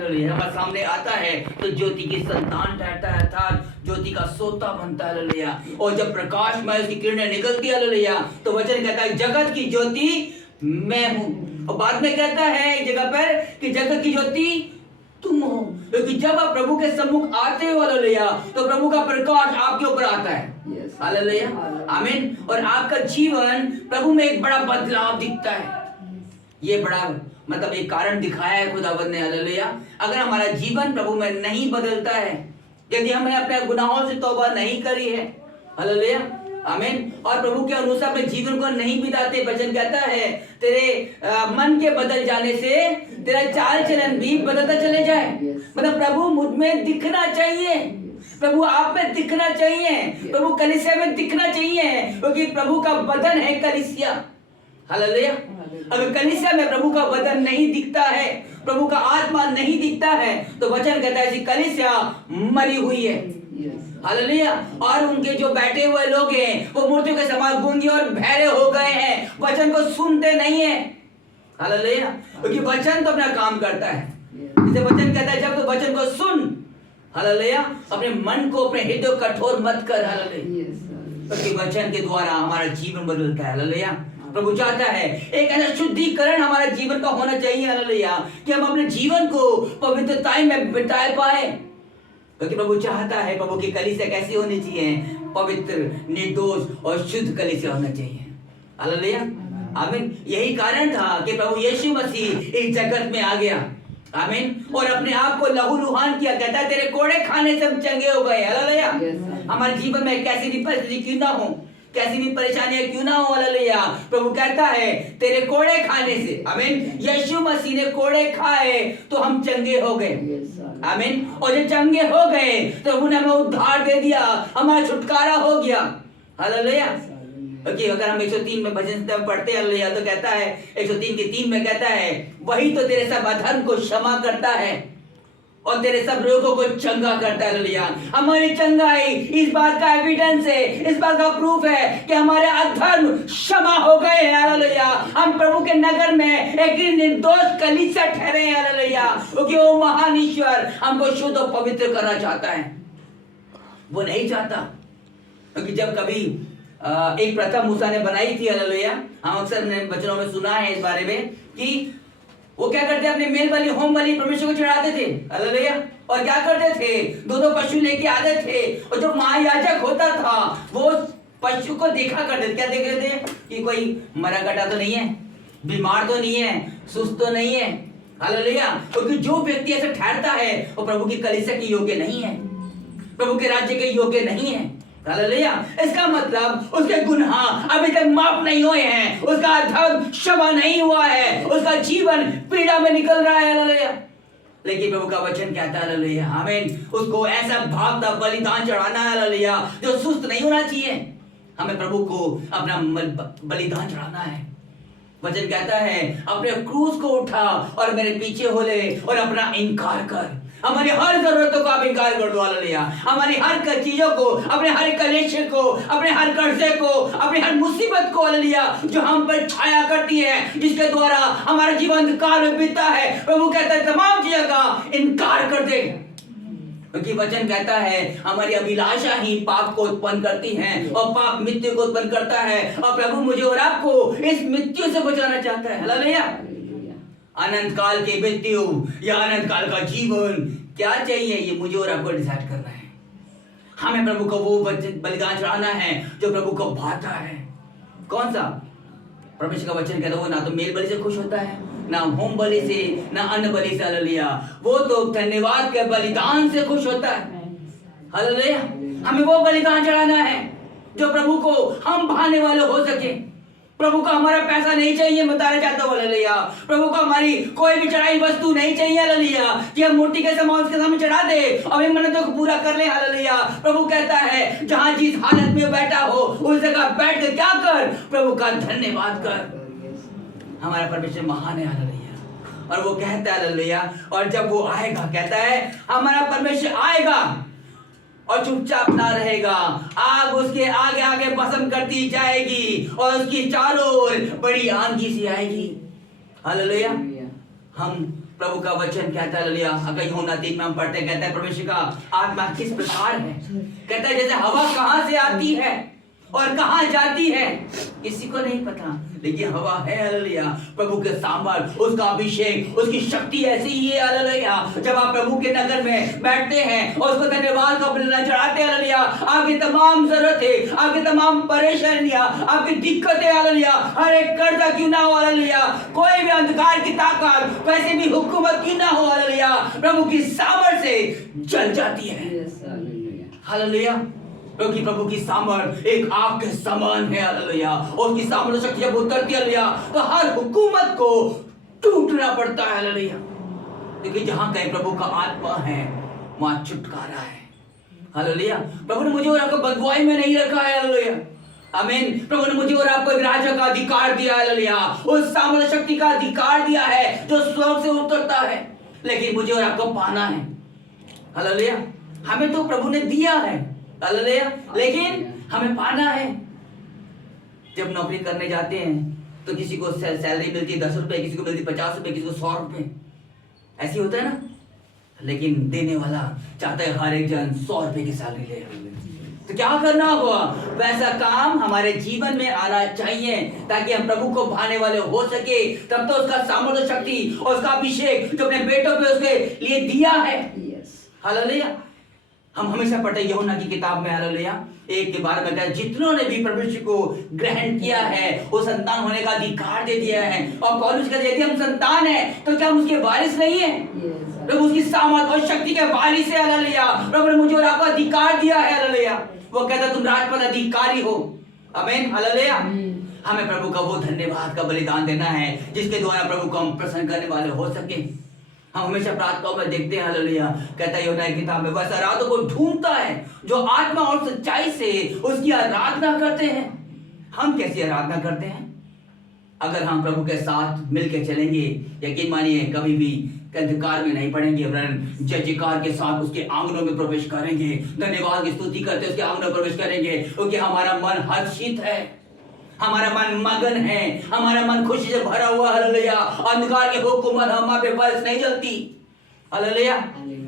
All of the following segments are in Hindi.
हालेलुया, हमारे सामने आता है तो ज्योति की संतान ठहरता है, अर्थात ज्योति का सोता बनता है। हालेलुया, और जब प्रकाशमय उसकी किरणें निकलती है, हालेलुया, तो वचन कहता है जगत की ज्योति मैं हूँ। और बाद में कहता है एक जगह पर कि जगत की ज्योति तुम हो, क्योंकि जब आप प्रभु के सम्मुख आते हो, हालेलुया, तो प्रभु का प्रकाश आपके ऊपर आता है। हालेलुया, आमीन। और आपका जीवन प्रभु में एक बड़ा बदलाव दिखता है। ये बड़ा मतलब एक कारण दिखाया है खुदावंद ने। हालेलुया, अगर हमारा जीवन प्रभु में नहीं बदलता है, यदि हमने अपने गुनाहों से तौबा नहीं करी है, हालेलुया, आमीन, और प्रभु के अनुसार अपने जीवन को नहीं बिताते, वचन कहता है तेरे मन के बदल जाने से तेरा चाल चलन भी बदलता चले जाए। मतलब प्रभु मुझ में दिखना चाहिए, प्रभु आप में दिखना चाहिए, प्रभु कलीसिया में दिखना चाहिए, क्योंकि प्रभु का बदन है कलीसिया। हालेलुया, अगर कलीसिया में प्रभु का बदन नहीं दिखता है, प्रभु का आत्मा नहीं दिखता है, तो वचन कहता है कि कलीसिया मरी हुई है। हालेलुया, और उनके जो बैठे हुए लोग हैं वो मूर्तियों के समान गूंगे और बहरे हो गए हैं, वचन को सुनते नहीं है। हालेलुया, क्योंकि वचन तो अपना काम करता है। इसे वचन कहता है जब तो वचन को सुन, हालेलुया, अपने मन को, अपने हृदय को कठोर मत कर। हालेलुया, क्योंकि वचन के द्वारा हमारा जीवन बदलता है। हालेलुया, प्रभु चाहता है एक ऐसा शुद्धिकरण हमारे जीवन का होना चाहिए। हालेलुया, कि हम अपने जीवन को पवित्रता में बिता पाए, क्योंकि प्रभु चाहता है प्रभु की कलीसिया कैसी होनी चाहिए, पवित्र, निर्दोष और शुद्ध कलीसिया होना चाहिए। हालेलुया, आमीन। यही कारण था कि प्रभु यीशु मसीह इस जगत में आ गया, आमीन, और अपने आप को लहूलुहान किया। कहता है तेरे कोड़े खाने से हम चंगे हो गए। हालेलुया, हमारे जीवन में कैसी भी परिस्थिति क्यों ना हो, कैसी भी परेशानियां क्यों ना हो, हालेलुया, प्रभु कहता है तेरे कोड़े खाने से, आमीन, यीशु मसीह ने कोड़े खाए तो हम चंगे हो गए, आमीन। और जब चंगे हो गए तो उन्होंने हमें उद्धार दे दिया, हमारा छुटकारा हो गया। हालेलुया, क्योंकि अगर हम 103 में भजन पढ़ते हैं, हालेलुया, तो कहता है 103 के 3 में कहता है वही तो तेरे सब अधर्म को क्षमा करता है और तेरे सब रोगों को चंगा करता है। हालेलुया, हमारी चंगाई इस बात का एविडेंस है, इस बात का प्रूफ है कि हमारे अधर्म क्षमा हो गए हैं। हालेलुया, हम प्रभु के नगर में एक निर्दोष कलीसिया ठहरे हैं। हालेलुया, क्योंकि वो महान ईश्वर हमको शुद्ध और पवित्र करना चाहता है। वो नहीं चाहता, क्योंकि जब कभी एक प्रथा मूसा ने बनाई थी, हालेलुया, हम अक्सर वचनों में सुना है इस बारे में कि वो क्या करते, अपने मेल बलि, होम बलि परमेश्वर को चढ़ाते थे। हालेलुया, और क्या करते थे, दो पशु लेके आते थे, और जो महायाजक होता था वो पशु को देखा करते थे। क्या देख रहे थे कि कोई मरा कटा तो नहीं है, बीमार तो नहीं है, सुस्त तो नहीं है। हालेलुया, क्योंकि जो व्यक्ति ऐसे ठहरता है वो प्रभु की कलीसिया के योग्य नहीं है, प्रभु के राज्य के योग्य नहीं है। हालेलुया, इसका मतलब उसके गुनाह अभी तक माफ नहीं हुए हैं, उसका अधर्म क्षमा नहीं हुआ है, उसका जीवन पीड़ा में निकल रहा है। हालेलुया, लेकिन प्रभु का वचन कहता है, हालेलुया, आमीन, उसको ऐसा भावता बलिदान चढ़ाना है, हालेलुया, जो सुस्त नहीं होना चाहिए। हमें प्रभु को अपना बलिदान चढ़ाना है। वचन कहता है अपने क्रूस को उठा और मेरे पीछे हो ले और अपना इनकार कर। हमारी हर जरूरतों को आप इनकार कर दो। हालेलुया, हमारी हर चीजों को, अपने हर कलेश को, अपने हर कर्जे को, अपनी हर मुसीबत को, हालेलुया, जो हम पर छाया करती है, जिसके द्वारा हमारा जीवन अंधकार में बीतता है, प्रभु कहता है तमाम चीजों का इनकार कर दे। क्योंकि वचन कहता है हमारी अभिलाषा ही पाप को उत्पन्न करती है और पाप मृत्यु को उत्पन्न करता है, और प्रभु मुझे और आपको इस मृत्यु से बचाना चाहता है। हालेलुया, अनंत काल की मृत्यु या अनंत काल का जीवन क्या चाहिए, ये मुझे और आपको डिसाइड करना है। हमें प्रभु को वो बलिदान चढ़ाना है जो प्रभु को भाता है। कौन सा? परमेश्वर का वचन कहता है वो ना तो मेल बलि से खुश होता है, ना होम बलि से, ना अन्न बलि से। हालेलुया, वो तो धन्यवाद के बलिदान से खुश होता है। हालेलुया, हमें वो बलिदान चढ़ाना है जो प्रभु को हम भाने वाले हो सके। प्रभु को हमारा पैसा नहीं चाहिए, बताना चाहता हूं। हालेलुया, प्रभु को हमारी कोई भी चढ़ाई वस्तु नहीं चाहिए। हालेलुया, कि हम मूर्ति के सामान उसके सामने चढ़ा दे और हम मन्नतों को पूरा कर ले। हालेलुया, प्रभु कहता है जहां जिस हालत में बैठा हो उस जगह बैठ कर क्या कर, प्रभु का धन्यवाद कर। हमारा परमेश्वर महान है। हालेलुया, और वो कहता है, हालेलुया, और जब वो आएगा, कहता है हमारा परमेश्वर आएगा और चुपचाप ना रहेगा, आग उसके आगे आगे भस्म करती जाएगी और उसकी चारों ओर बड़ी आंधी सी आएगी। हालेलुया, हम प्रभु का वचन कहता है हालेलुया, अगर यूहन्ना 3 में हम पढ़ते कहता है परमेश्वर का आत्मा किस प्रकार है, कहता है जैसे हवा कहां से आती है और कहां जाती है किसी को नहीं पता, लेकिन हवा है हालेलुया, प्रभु के सामर्थ, उसका अभिषेक, उसकी शक्ति ऐसी ही है हालेलुया। जब आप प्रभु के नगर में बैठते हैं और उसको धन्यवाद का बलिदान चढ़ाते हैं हालेलुया, आपकी तमाम जरूरतें, आपकी तमाम परेशानियां, आपकी दिक्कतें हालेलुया, हर एक कर्जा क्यों ना हो हालेलुया, कोई भी अंधकार की ताकत, कैसे भी हुकूमत क्यों ना हो हालेलुया, प्रभु की सामर्थ से जल जाती है हालेलुया। क्योंकि प्रभु की सामर्थ एक आग के समान है हालेलुया, और उसकी सामर्थ शक्ति जब उतरती है हालेलुया तो हर हुकूमत को टूटना पड़ता है हालेलुया। क्योंकि जहां कहीं प्रभु का आत्मा है वहां छुटकारा है हालेलुया। प्रभु ने मुझे और आपको बदगुआई में नहीं रखा है हालेलुया, आमीन। प्रभु ने मुझे और आपको एक राजा का अधिकार दिया है हालेलुया, उस सामर्थ शक्ति का अधिकार दिया है जो स्वर्ग से उतरता है, लेकिन मुझे और आपको पाना है हालेलुया। हमें तो प्रभु ने दिया है हालेलुया, लेकिन हमें पाना है। जब नौकरी करने जाते हैं तो किसी को सैलरी मिलती है 10 रुपए, किसी को मिलती 50 रुपए, किसी को 100 रुपए, ऐसी होता है ना, लेकिन देने वाला चाहता है हर एक जन 100 रुपए की सैलरी ले। तो क्या करना होगा, वैसा काम हमारे जीवन में आना चाहिए ताकि हम प्रभु को भाने वाले हो सके। तब तो उसका सामर्थ्य शक्ति और उसका अभिषेक जो अपने बेटों पे उसके लिए दिया है हालेलुया। हम हमेशा पढ़ते हैं यूहन्ना की किताब में हालेलुया 1 के 12 में कहता है जितनों ने भी परमेश्वर को ग्रहण किया है वो संतान होने का अधिकार दे दिया है। और पौलुस कहते हैं यदि हम संतान है तो क्या हम उसके वारिस नहीं है? प्रभु उसकी सामर्थ और शक्ति के वारिस है हालेलुया। प्रभु ने मुझे और आपको अधिकार दिया है हालेलुया। वो कहता है तुम राजपद अधिकारी हो, आमीन हालेलुया। हमें प्रभु का वो धन्यवाद का बलिदान देना है जिसके द्वारा प्रभु को हम प्रसन्न करने वाले हो सके। हम हमेशा प्रार्थनाओं में देखते हैं हालेलुया, कहता है यूहन्ना की किताब में वैसा आराधक को ढूंढता है जो आत्मा और सच्चाई से उसकी आराधना करते हैं। हम कैसी आराधना करते हैं? अगर हम प्रभु के साथ मिलकर चलेंगे, यकीन मानिए कभी भी अंधकार में नहीं पड़ेंगे, वरन जयकार के साथ उसके आंगनों में प्रवेश करेंगे, धन्यवाद की स्तुति करते उसके आंगनों में प्रवेश करेंगे, क्योंकि हमारा मन हर्षित है, हमारा मन मगन है, हमारा मन खुशी से भरा हुआ हालेलुया। अंधकार की हुकूमत हमारे पास नहीं चलती हालेलुया।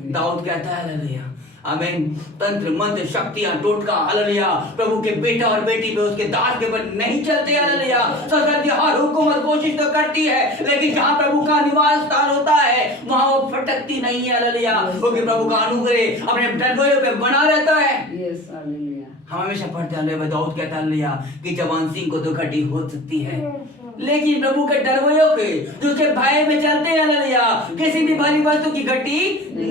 दाऊद कहता है हालेलुया, आमीन, तंत्र मंत्र शक्तियां टोटका हालेलुया प्रभु के बेटा और बेटी पे उसके दास के पर नहीं चलते हालेलुया। संसार की हर हुकूमत कोशिश तो करती है, लेकिन जहां प्रभु का निवास स्थान होता है वहां वो फटकती नहीं है हालेलुया, क्योंकि प्रभु का अनुग्रह अपने डरगोयों पे बना रहता है। Yes hallelujah. हम हमेशा पढ़ते हैं दाऊद कहता है कि जवान सिंह को तो घटी हो सकती है, लेकिन प्रभु के डरवों के जो उसके भय में चलते हैं हालेलुया किसी भी भारी वस्तु की घटी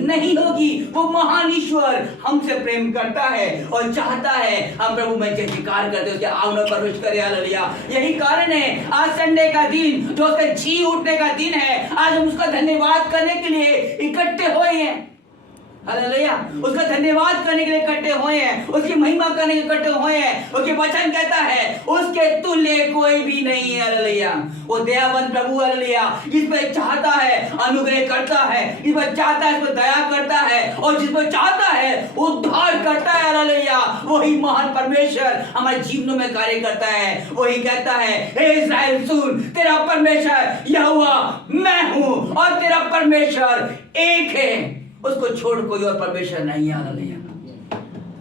नहीं होगी। वो महान ईश्वर हमसे प्रेम करता है और चाहता है हम प्रभु में जयकार करते उसके आंगनों पर प्रवेश करें हालेलुया। यही कारण है आज संडे का दिन जो उसके जी उठने का दिन है, आज हम उसका धन्यवाद करने के लिए इकट्ठे हुए हैं हालेलुया। उसका धन्यवाद करने के लिए इकट्ठे हुए हैं, उसकी महिमा करने के लिए इकट्ठे हुए हैं। उसके वचन कहता है उसके तुल्य कोई भी नहीं है हालेलुया। वो दयावान प्रभु हालेलुया जिस पर चाहता है अनुग्रह करता है, जिस पर चाहता है इस पर दया करता है और जिस पर चाहता है उद्धार करता है हालेलुया। वही महान परमेश्वर हमारे जीवनों में कार्य करता है। वही कहता है हे इस्राएल सुन, तेरा परमेश्वर यहोवा मैं हूं और तेरा परमेश्वर एक है, उसको छोड़ कोई और परमेश्वर नहीं है हालेलुया,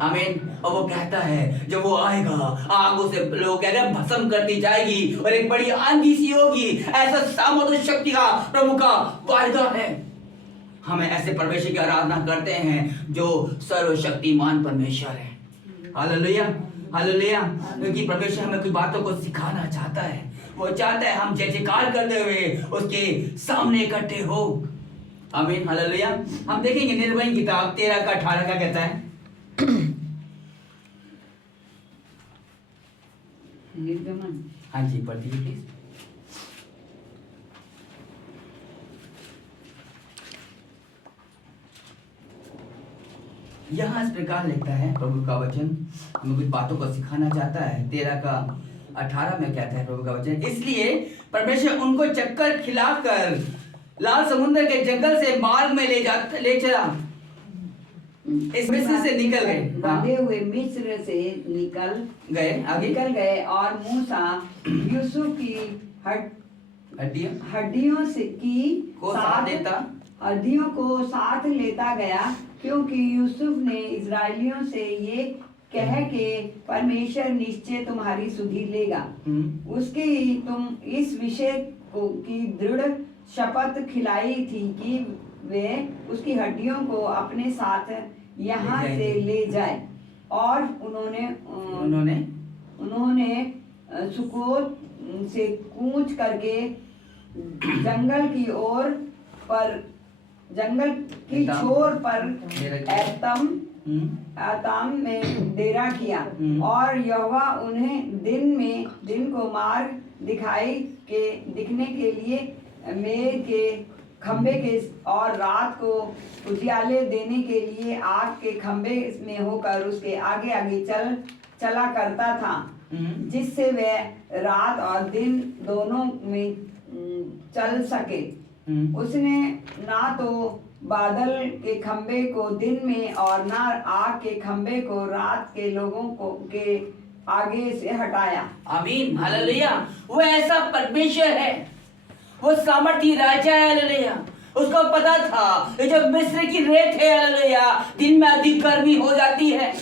आमीन। और वो कहता है जब वो आएगा आगों से लोग कह रहे हैं भस्म करती जाएगी और एक बड़ी आंधी सी होगी, ऐसा सामर्थ्य शक्ति का प्रभु का वायदा है। हमें ऐसे परमेश्वर की आराधना करते हैं जो सर्वशक्तिमान परमेश्वर है हालेलुया हालेलुया। क्योंकि परमेश्वर हमें कुछ बातों को सिखाना चाहता है, वो चाहता है हम जय जयकार करते हुए उसके सामने इकट्ठे हो, आमीन हालेलुया। हम देखेंगे निर्भय किताब 13 का 18 का कहता है निर्गमन, हाँ जी पढ़ दीजिए प्लीज। यहाँ इस प्रकार लिखता है प्रभु का वचन, हमें कुछ बातों को सिखाना चाहता है। 13 का 18 में कहता है प्रभु का वचन, इसलिए परमेश्वर उनको चक्कर खिलाकर लाल समुद्र के जंगल से मार्ग में ले चला, इस मिस्र से निकल गए, बांधे हुए मिस्र से निकल गए और मूसा यूसुफ की हड्डियों से की को साथ देता, हड्डियों को साथ लेता गया, क्योंकि यूसुफ ने इजराइलियों से ये कह के परमेश्वर निश्चय तुम्हारी सुधि लेगा, उसके ही तुम इस विषय को की दृढ़ शपथ खिलाई थी कि वे उसकी हड्डियों को अपने साथ यहाँ से ले जाए। और उन्होंने सुकोत से कूच करके जंगल की छोर पर एताम में डेरा किया। और यहोवा उन्हें दिन को मार्ग दिखने के लिए मेघ के खंबे के और रात को उजियाले देने के लिए आग के खंबे में होकर उसके आगे आगे चला करता था, जिससे वह रात और दिन दोनों में चल सके। उसने ना तो बादल के खंबे को दिन में और ना आग के खंबे को रात के लोगों के आगे से हटाया। आमीन, हालेलुया। वो ऐसा परमेश्वर है, वो सामर्थी राजा है, हालेलुया। उसको पता था कि जब मिस्र की रेत है, हालेलुया, दिन में अधिक गर्मी हो जाती है,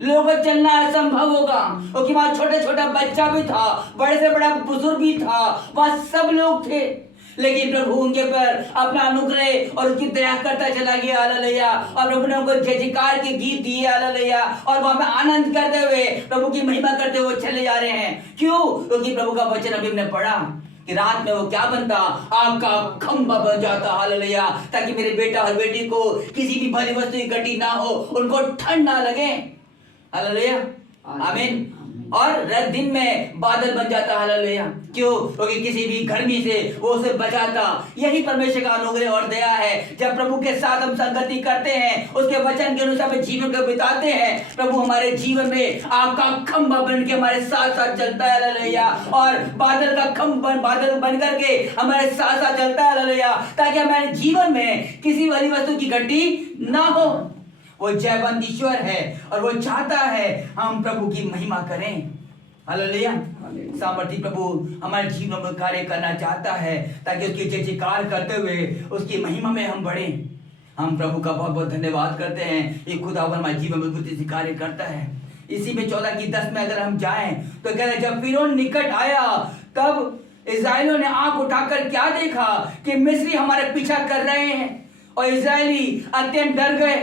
लोगों को चलना असंभव होगा, क्योंकि वहां छोटा छोटा बच्चा भी था, बड़े से बड़ा बुजुर्ग भी था, वहां सब लोग थे। लेकिन प्रभु उनके पर अपना अनुग्रह और उसकी दया करता चला गया, हालेलुया। और प्रभु ने उनको जय जयकार के गीत दिए, हालेलुया। और वहां पे आनंद करते हुए प्रभु की महिमा करते हुए चले जा रहे हैं। क्यों? क्योंकि प्रभु का वचन अभी हमने पढ़ा कि रात में वो क्या बनता, आग का खंभा बन जाता, हालेलुया, ताकि मेरे बेटा और बेटी को किसी भी भली वस्तु इकट्ठी ना हो, उनको ठंड ना लगे, हालेलुया, आमीन। और दिन में बादल बन जाता, हालेलुया। क्यों? क्योंकि किसी भी गर्मी से वो उसे बचाता। यही परमेश्वर का अनुग्रह और दया है। जब प्रभु के साथ हम संगति करते हैं, उसके वचन के अनुसार हम जीवन को बिताते हैं, प्रभु हमारे जीवन में आग का खंभा बन के हमारे साथ साथ चलता है, हालेलुया। और बादल का खंभा बादल बन करके हमारे साथ साथ चलता है, हालेलुया, ताकि हमारे जीवन में किसी भली वस्तु की घटी ना हो। वो जयवंत ईश्वर है और वो चाहता है हम प्रभु की महिमा करें, हालेलुया। सामर्थी प्रभु हमारे जीवन में कार्य करना चाहता है, ताकि उसकी जय जयकार करते हुए उसकी महिमा में हम बढ़ें। हम प्रभु का बहुत बहुत धन्यवाद करते हैं, ये खुदावन हमारे जीवन में बुद्धि से कार्य करता है। इसी में 14:10 में अगर हम जाएं तो कहते हैं, जब फिरौन निकट आया तब इस्राएलियों ने आंख उठाकर क्या देखा कि मिस्री हमारे पीछा कर रहे हैं। और इस्राएली अत्यंत डर गए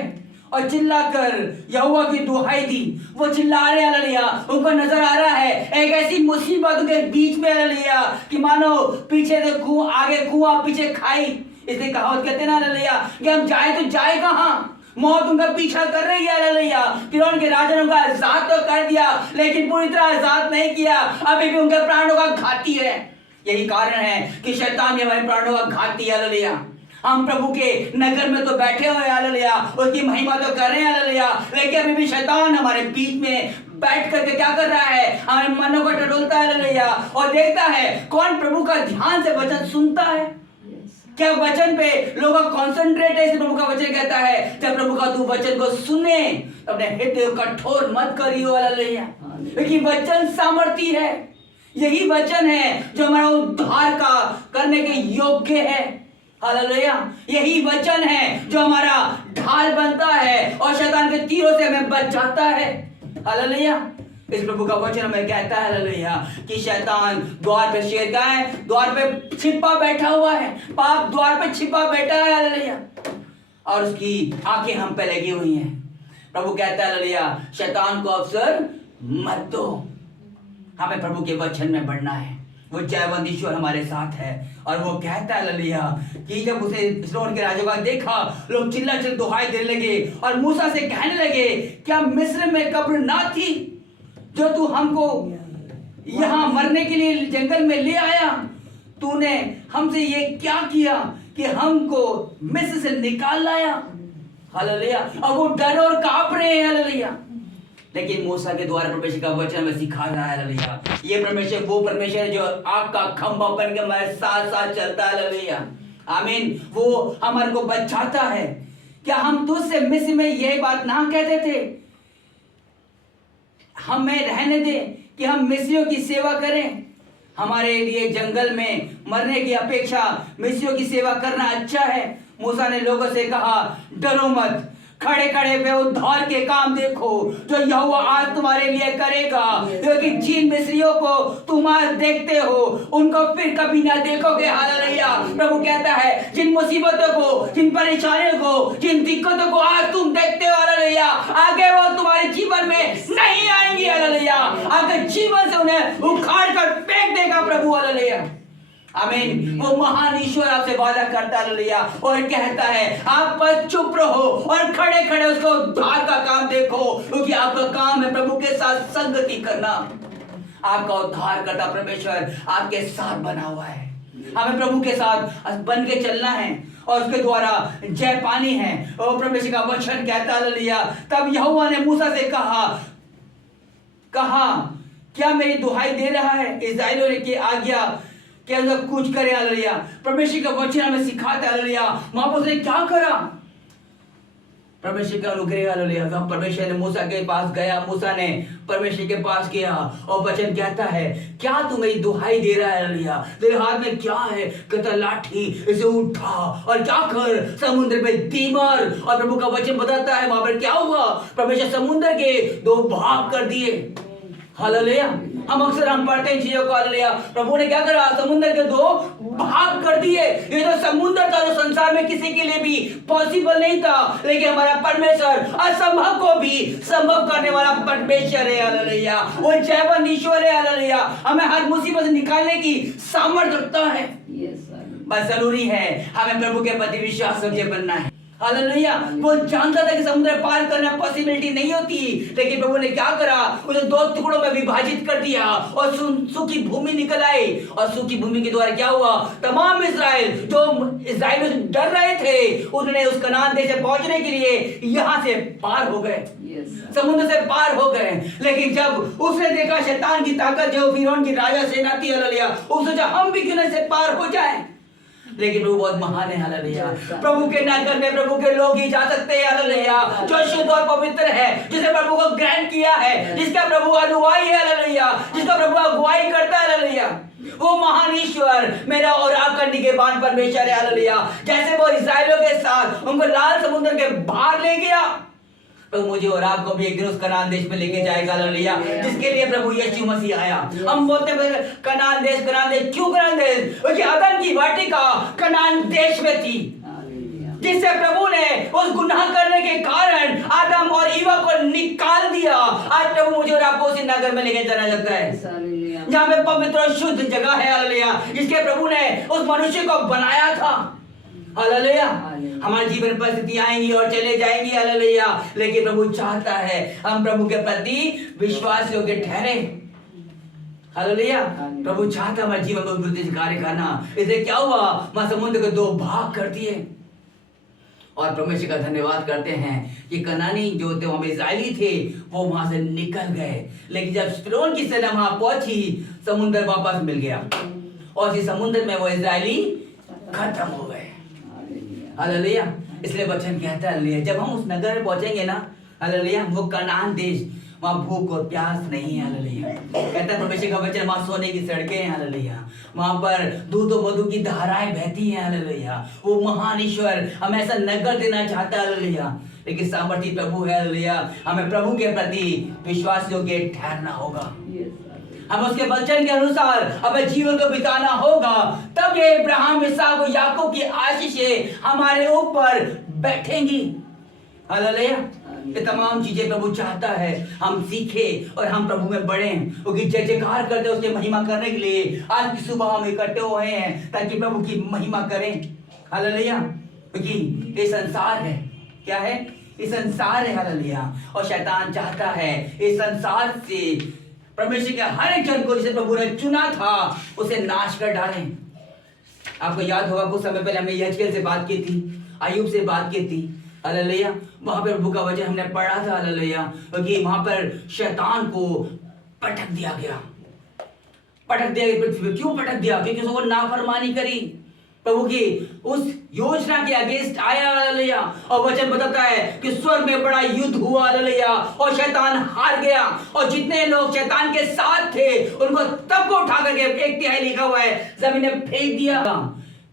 और चिल्लाकर यहोवा की दुहाई दी। वो चिल्ला रहे, हालेलुया, उनको नजर आ रहा है एक ऐसी मुसीबत के बीच में, हालेलुया, कि मानो पीछे से कुआं, आगे कुआं, पीछे खाई। इसलिए कहावत कहते हैं ना, हालेलुया, कि हम जाए तो जाए कहां, मौत उनका पीछा कर रही है, हालेलुया। फिरौन के राजा ने उनका आजाद तो कर दिया, लेकिन पूरी तरह आजाद नहीं किया, अभी भी उनके प्राणों का घाती है। यही कारण है कि शैतान हमारे प्राणों का घाती है, हालेलुया। हम प्रभु के नगर में तो बैठे हुए, हालेलुया, उसकी महिमा तो कर रहे हैं, हालेलुया, लेकिन अभी भी शैतान हमारे बीच में बैठ करके क्या कर रहा है, हमारे मनों को टटोलता है, हालेलुया, और देखता है कौन प्रभु का ध्यान से वचन सुनता है, क्या वचन पे लोगों का कॉन्सेंट्रेट है। इस प्रभु का वचन कहता है, जब प्रभु का तू वचन को सुने तो अपने हृदय को कठोर मत करियो, हालेलुया, क्योंकि वचन सामर्थी है। यही वचन है जो हमारा उद्धार का करने के योग्य है, हालेलुया। यही वचन है जो हमारा ढाल बनता है और शैतान के तीरों से हमें बचाता है, हालेलुया। इस प्रभु का वचन हमें कहता है, हालेलुया, कि शैतान द्वार पे शेर का है, द्वार पे छिपा बैठा हुआ है, पाप द्वार पे छिपा बैठा है, हालेलुया, और उसकी आंखें हम पे लगी हुई हैं। प्रभु कहता है, हालेलुया, शैतान को अवसर मत दो। हमें प्रभु के वचन में बढ़ना है। वो जयवंत ईश्वर हमारे साथ है और वो कहता है, हालेलुया, कि जब उसे फिरौन के राजा को देखा, लोग चिल्ला दुहाई देने लगे और मूसा से कहने लगे, क्या मिस्र में कब्र ना थी जो तू हमको यहाँ मरने के लिए जंगल में ले आया? तूने हमसे ये क्या किया कि हमको मिस्र से निकाल लाया, हालेलुया। और वो डर और कांप रहे हैं, हालेलुया, लेकिन मूसा के द्वारा परमेश्वर का वचन में सिखा रहा है, हालेलुया। ये परमेश्वर वो परमेश्वर है जो आग का खंभा बन के हमारे साथ साथ चलता है, हालेलुया, आमीन। वो हमारे को बचाता है। क्या हम तुझसे मिस्र में यही बात ना कहते थे, हमें रहने दे कि हम मिस्रियों की सेवा करें? हमारे लिए जंगल में मरने की अपेक्षा मिस्रियों की सेवा करना अच्छा है। मूसा ने लोगों से कहा, डरो मत, खड़े खड़े पे उद्धार के काम देखो जो यहोवा आज तुम्हारे लिए करेगा, क्योंकि जिन मिस्रियों को तुम आज देखते हो उनको फिर कभी ना देखोगे। हालेलुया। प्रभु कहता है, जिन मुसीबतों को, जिन परेशानियों को, जिन दिक्कतों को आज तुम देखते हो, हालेलुया, आगे वो तुम्हारे जीवन में नहीं आएंगी। हालेलुया। आगे जीवन से उन्हें उखाड़ कर फेंक देगा प्रभु। हालेलुया। आमीन। वो महान ईश्वर आपसे वादा करता है और कहता है, आप बस चुप रहो और खड़े खड़े उसको उद्धार का काम देखो, क्योंकि आपका काम है प्रभु के साथ संगति करना। आपका उद्धार करता परमेश्वर आपके साथ बना हुआ है। हमें प्रभु के साथ बन के चलना है और उसके द्वारा जय पानी है। और परमेश्वर का वचन कहता है, तब यहोवा ने मूसा से कहा, क्या मेरी दुहाई दे रहा है? इस्राएलियों ने की आज्ञा क्या कुछ करे। हालेलुया। परमेश्वर का वचन हमें सिखाता है। हालेलुया। वहां पर उसने क्या करा? परमेश्वर का अनुग्रह। हालेलुया। परमेश्वर ने मूसा के पास गया, मूसा ने परमेश्वर के पास किया और वचन कहता है, क्या तू मेरी दुहाई दे रहा है? हालेलुया। तेरे हाथ में क्या है? कहता, लाठी, इसे उठा और क्या कर, समुद्र पे दी मार। और प्रभु का वचन बताता है वहां पर क्या हुआ, परमेश्वर समुद्र के 2 भाग कर दिए। हालेलुया। हम अक्सर पढ़ते हैं चीजों को। हालेलुया। प्रभु ने क्या करा? समुद्र के 2 भाग कर दिए। ये जो समुद्र था, जो संसार में किसी के लिए भी पॉसिबल नहीं था, लेकिन हमारा परमेश्वर असंभव को भी संभव करने वाला परमेश्वर है। हालेलुया। वो जयवंत ईश्वर है। हालेलुया। हमें हर मुसीबत से निकालने की सामर्थ्य रखता है। बस जरूरी है हमें प्रभु के प्रति विश्वास रखे बनना है। हालेलुया। वो जानता था कि समुद्र पार करना पॉसिबिलिटी नहीं होती, लेकिन प्रभु ने क्या करा? उसे 2 टुकड़ों में विभाजित कर दिया और सूखी भूमि निकल आई। और सूखी भूमि के द्वारा क्या हुआ? तमाम इस्राएल जो इस्राएलियों से डर रहे थे, उन्होंने उस कनान देश से पहुंचने के लिए यहां से पार हो गए, समुद्र से पार हो गए। लेकिन जब उसने देखा शैतान की ताकत जो फिरौन की राजा सेना थी, हालेलुया, उसने सोचा हम भी क्यों न से पार हो जाए। लेकिन प्रभु बहुत महान है। हालेलुया। प्रभु के नगर में प्रभु के लोग ही जा सकते हैं। हालेलुया। जो शुद्ध और पवित्र है, जिसे प्रभु को ग्रहण किया है, जिसका प्रभु अनुयायी है। हालेलुया। जिसका प्रभु अगुवाई करता है। हालेलुया। वो महान ईश्वर मेरा और आपका निगहबान परमेश्वर है। हालेलुया। जैसे वो इस्राएलियों के साथ उनको लाल समुद्र के बाहर ले गया, प्रभु मुझे और आपको भी एक दिन उस कनान देश में लेके जाएगा। हालेलुया। जिसके लिए प्रभु यीशु मसीह आया। हम बोलते हैं कनान देश, कनान देश। क्यों कनान देश? क्योंकि अदन की वाटिका कनान देश में थी, जिससे प्रभु ने उस गुनाह करने के कारण आदम और ईवा को निकाल दिया। आज प्रभु मुझे और आपको उसी नगर में लेके जाना लगता है, जहाँ पे पवित्र और शुद्ध जगह है। हालेलुया। जिसके प्रभु ने उस मनुष्य को बनाया था। हालेलुया। हमारे जीवन परिस्थितियां आएंगी और चले जाएंगी। हालेलुया। लेकिन प्रभु चाहता है हम प्रभु के प्रति विश्वास योग्य ठहरे। हालेलुया। प्रभु चाहता है हमारे जीवन में वृद्धि से कार्य करना। इसलिए क्या हुआ? वहां समुद्र के 2 भाग कर दिए और परमेश्वर का धन्यवाद करते हैं कि कनानी जो थे, वहां इस्राएली थे, वो वहां से निकल गए। लेकिन जब फिरौन की सेना वहां पहुंची, समुद्र वापस मिल गया और इस समुद्र में वो इस्राएली खत्म हो गए। हालेलुया। इसलिए वचन कहता है, जब हम उस नगर में पहुंचेंगे ना, हालेलुया, वो कनान देश, वहां भूख और प्यास नहीं है। हालेलुया। कहता है परमेश्वर का वचन, वहां सोने की सड़कें हैं। हालेलुया। वहां पर दूध और मधु की धाराएं बहती हैं। हालेलुया। वो महान ईश्वर हमें ऐसा नगर देना चाहता है। हालेलुया। लेकिन सामर्थ्य प्रभु है। हालेलुया। हमें प्रभु के प्रति विश्वास योग्य ठहरना होगा। हम उसके वचन के अनुसार अपने जीवन को बिताना होगा, तब ये इब्राहिम, इसहाक और याकूब की आशीषें हमारे ऊपर बैठेंगी। हालेलुया। ये तमाम चीजें प्रभु चाहता है हम सीखे और हम प्रभु में बढ़े, क्योंकि जय जयकार करते उसकी महिमा करने के लिए आज की सुबह हम इकट्ठे हुए हैं ताकि प्रभु की महिमा करें। हालेलुया। क्योंकि ये संसार है, क्या है? ये संसार है। हालेलुया। और शैतान चाहता है इस संसार से परमेश्वर के हर एक जन को जिसे प्रभु ने चुना था उसे नाश कर डालें। आपको याद होगा कुछ समय पहले हमने यजकेल से बात की थी, अय्यूब से बात की थी। हालेलुया। वहां पर प्रभु का वचन हमने पढ़ा था। हालेलुया। क्योंकि वहां पर शैतान को पटक दिया गया। पटक दिया गया पृथ्वी पे। क्यों पटक दिया? क्योंकि उसको नाफरमानी करी। प्रभु की उस योजना के अगेंस्ट आया, हालेलुया। और वचन बताता है कि स्वर्ग में बड़ा युद्ध हुआ, हालेलुया, और शैतान हार गया। और जितने लोग शैतान के साथ थे उनको तब को उठा करके 1/3 लिखा हुआ है जमीन में फेंक दिया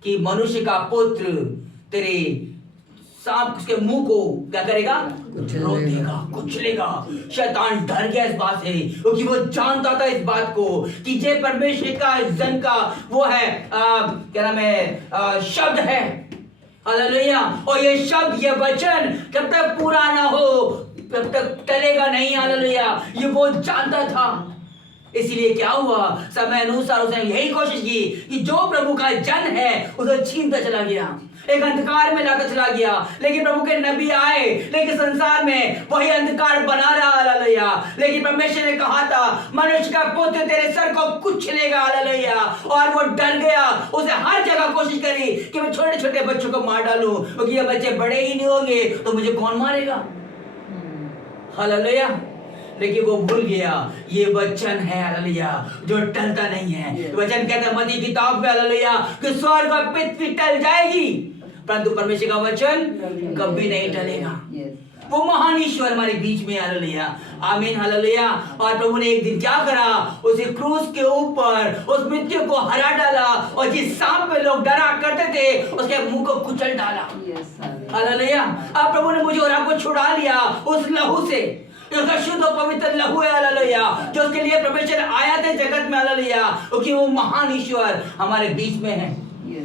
कि मनुष्य का पुत्र तेरे सांप उसके मुंह को क्या करेगा? रोक देगा, कुचलेगा। शैतान डर गया इस बात से, क्योंकि वो जानता था इस बात को कि ये परमेश्वर का जन का वो है क्या नाम है शब्द है, हालेलुया। और ये शब्द, ये वचन जब तक पूरा ना हो तब तक टलेगा नहीं, हालेलुया। ये वो जानता था। इसलिए क्या हुआ, समय अनुसार उसने यही कोशिश की कि जो प्रभु का जन है उसे छीनता चला गया, एक अंधकार में लाता चला गया। लेकिन प्रभु के नबी आए, लेकिन संसार में वही अंधकार बना रहा, हालेलुया। लेकिन परमेश्वर ने कहा था मनुष्य का पुत्र तेरे सर को कुचलेगा, हालेलुया। और वो डर गया, उसने हर जगह कोशिश करी कि मैं छोटे छोटे बच्चों को मार डालूं, क्योंकि ये बच्चे बड़े ही नहीं होंगे तो मुझे कौन मारेगा, हालेलुया। लेकिन वो भूल गया ये वचन है, हालेलुया, जो टलता नहीं है। वचन कहता है मत्ती किताब में, हालेलुया, कि स्वर्ग और पृथ्वी टल जाएगी परंतु परमेश्वर का वचन कभी नहीं टलेगा। वो महान ईश्वर हमारे बीच में, हालेलुया, आमीन, हालेलुया। और प्रभु ने एक दिन क्या करा, उसे क्रूस के ऊपर उस मृत्यु को हरा डाला, और जिस सांप पे लोग डरा करते थे उसके मुंह को कुचल डाला, हालेलुया। अब प्रभु ने मुझे और आपको छुड़ा लिया उस लहू से, उसका शुद्ध और पवित्र लहू है, हालेलुया, जो उसके लिए परमेश्वर आया था जगत में, हालेलुया, क्योंकि वो महान ईश्वर हमारे बीच में है।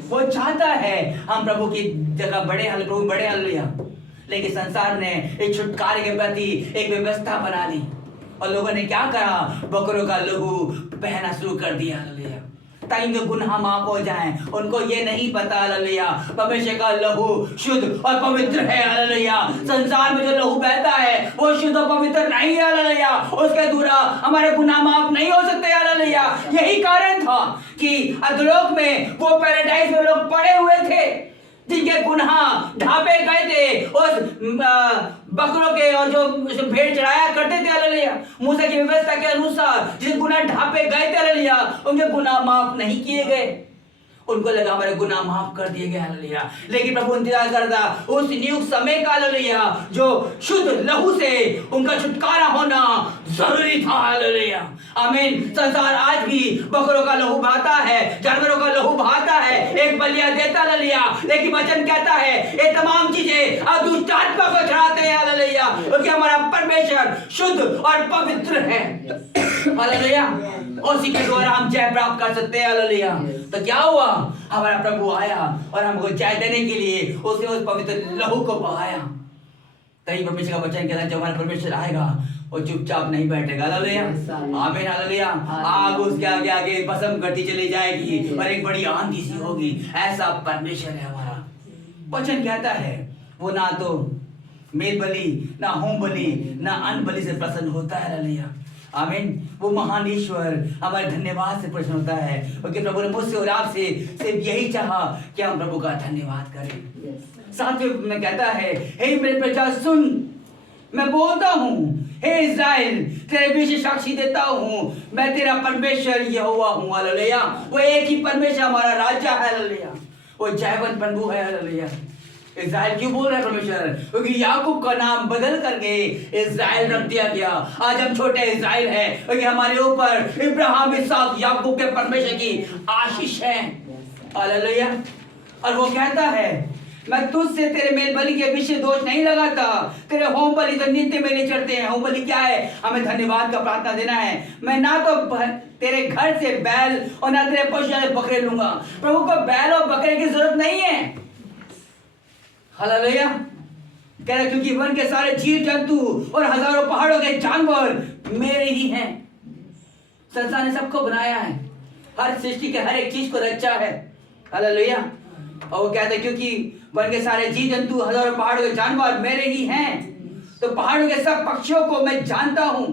वो चाहता है हम प्रभु की जगह बढ़े, प्रभु बढ़े, हालेलुया। लेकिन संसार ने एक छुटकारे के प्रति एक व्यवस्था बना ली, और लोगों ने क्या करा, बकरों का लहू बहना शुरू कर दिया, हालेलुया, ताकि उनके गुनाह माफ हो जाएं। उनको ये नहीं पता, हालेलुया, परमेश्वर का लहू शुद्ध और पवित्र है, हालेलुया। संसार में जो लहू बहता है वो शुद्ध और पवित्र नहीं है, हालेलुया। उसके द्वारा हमारे गुनाह माफ नहीं हो सकते, हालेलुया। यही कारण था कि अधोलोक में वो पैराडाइज में लोग पड़े हुए थे जिनके गुनाह ढापे गए थे उस बकरों के, और जो भेड़ चढ़ाया करते थे, हालेलुया, मूसा की व्यवस्था के अनुसार जिस गुनाह ढापे गए थे, हालेलुया, उनके गुनाह माफ नहीं किए गए। उनको लगा हमारे गुनाह माफ कर दिए गए, हालेलुया। लेकिन प्रभु इंतजार करता उस नियुक्त समय का, हालेलुया, जो शुद्ध लहू से उनका छुटकारा होना जरूरी था, हालेलुया, आमीन। संसार आज भी बकरों का लहू बहाता है, जानवरों का लहू बहाता है, एक बलिया देता, हालेलुया। लेकिन वचन कहता है ये तमाम चीजें अब दुष्ट आत्मा को चढ़ाते हैं, हालेलुया, क्योंकि हमारा परमेश्वर शुद्ध और पवित्र है, हालेलुया। उसी के द्वारा हम जय प्राप्त कर सकते हैं, हालेलुया। तो क्या हुआ, हमारा प्रभु आया और हमको जय देने के लिए उसने उस पवित्र लहू को बहाया। तभी परमेश्वर का वचन कहता है जब हमारा परमेश्वर आएगा वो चुपचाप नहीं बैठेगा, हालेलुया, आमीन, हालेलुया। आग उसके आगे आगे भस्म करती चली जाएगी और एक बड़ी आंधी सी होगी। ऐसा परमेश्वर है हमारा। वचन कहता है वो ना तो मेल बलि, ना होम बलि, ना अन्न बलि से प्रसन्न होता है, हालेलुया, आमीन। वो महान ईश्वर हमारे धन्यवाद से प्रसन्न होता है, क्योंकि प्रभु ने मुझसे और आपसे सिर्फ यही चाहा कि हम प्रभु का धन्यवाद करें। साथ में कहता है हे मेरे प्रजा सुन, मैं बोलता हूँ, हे इस्राएल तेरे बीच साक्षी देता हूँ, मैं तेरा परमेश्वर यहोवा हूँ, हालेलुया। वो एक ही परमेश्वर हमारा राजा है, हालेलुया, वो जयवंत प्रभु है, हालेलुया। इस्राएल क्यों बोल रहा है परमेश्वर, क्योंकि याकूब का नाम बदल करके इस्राएल रख दिया गया। आज हम छोटे इस्राएल हैं, क्योंकि हमारे ऊपर इब्राहिम, इसहाक, याकूब के परमेश्वर की आशीष है, हालेलुया। और वो कहता है मैं तुझसे तेरे मेल बलि के विषय दोष नहीं लगाता, तेरे होम बलि तो नित्य में नहीं चढ़ते हैं। होम बलि क्या है, हमें धन्यवाद का प्रार्थना देना है। मैं ना तो तेरे घर से बैल और ना तेरे पशु या बकरे लूंगा। प्रभु को बैल और बकरे की जरूरत नहीं है, हालेलुया। कह रहे क्योंकि वन के सारे जीव जंतु और हजारों पहाड़ों के जानवर मेरे ही हैं। संसार ने सबको बनाया है, हर सृष्टि के हर एक चीज को रचा है, हालेलुया। और वो कहते हैं क्योंकि वन के सारे जीव जंतु हजारों पहाड़ों के जानवर मेरे ही हैं, तो पहाड़ों के सब पक्षियों को मैं जानता हूं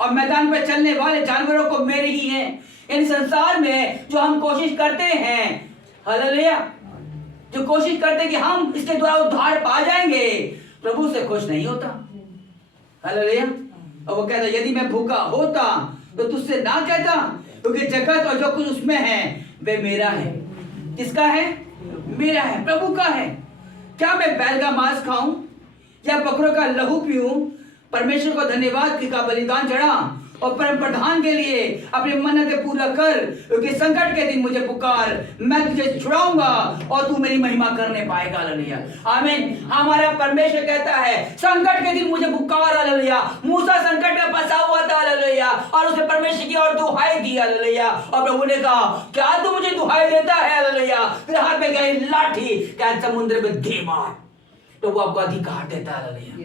और मैदान पर चलने वाले जानवरों को मेरे ही हैं। इन संसार में जो हम कोशिश करते हैं, हालेलुया, जो कोशिश करते कि हम इसके द्वारा उद्धार पा जाएंगे, प्रभु से खुश नहीं होता, हालेलुया। और वो कहता यदि मैं भूखा होता तो तुझसे ना कहता, क्योंकि जगत और जो कुछ उसमें है वे मेरा है। किसका है? मेरा है, प्रभु का है। क्या मैं बैल का मांस खाऊं या बकरों का लहू पीऊं? परमेश्वर को धन्यवाद का बलिदान चढ़ा और परम प्रधान के लिए अपनी मन्नतें पूरा कर, क्योंकि संकट के दिन मुझे पुकार, मैं तुझे छुड़ाऊंगा और तू मेरी महिमा करने पाएगा। हालेलुया, आमीन। हमारा परमेश्वर कहता है संकट के दिन मुझे पुकार। हालेलुया, मूसा संकट में फंसा हुआ था। हालेलुया, और उसने परमेश्वर की ओर दुहाई दी। हालेलुया, और प्रभु ने कहा क्या तू मुझे दुहाई देता है? हालेलुया, तेरे हाथ में गई लाठी, क्या समुद्र में दे मार। तो वो आपको अधिकार देता है। हालेलुया,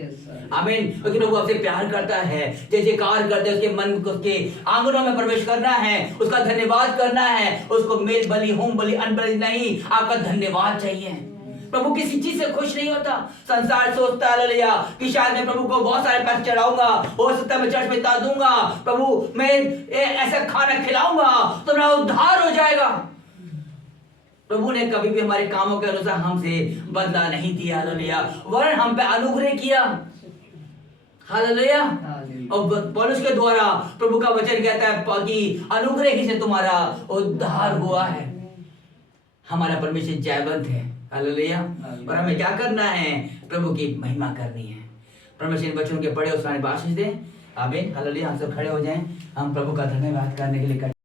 आमीन। क्योंकि प्रभु आपसे प्यार करता है, जय जयकार करते हैं उसके मन को, उसके आंगनों में प्रवेश करना है, उसका धन्यवाद करना है। उसको मेल बलि, होम बलि, अन्न बलि नहीं, आपका धन्यवाद चाहिए। प्रभु किसी चीज से खुश नहीं होता। संसार सोचता है हालेलुया कि शायद मैं प्रभु को बहुत सारे पैसे चढ़ाऊंगा, हो सकता है मैं चर्च में ता दूंगा, प्रभु मैं ऐसा खाना खिलाऊंगा तो मेरा उद्धार हो जाएगा। प्रभु ने कभी भी हमारे कामों के अनुसार हमसे बदला नहीं दिया। हालेलुया, वरन हम पे अनुग्रह किया। हालेलुया, और पौलुस के द्वारा प्रभु का वचन कहता है कि अनुग्रह ही से तुम्हारा उद्धार हुआ है। हमारा परमेश्वर जयवंत है। हालेलुया, और हमें क्या करना है? प्रभु की महिमा करनी है। परमेश्वर इन बच्चों के पढ़े उस आशीष दे। आमीन। हालेलुया, हम सब खड़े हो जाएं, हम प्रभु का धन्यवाद करने के लिए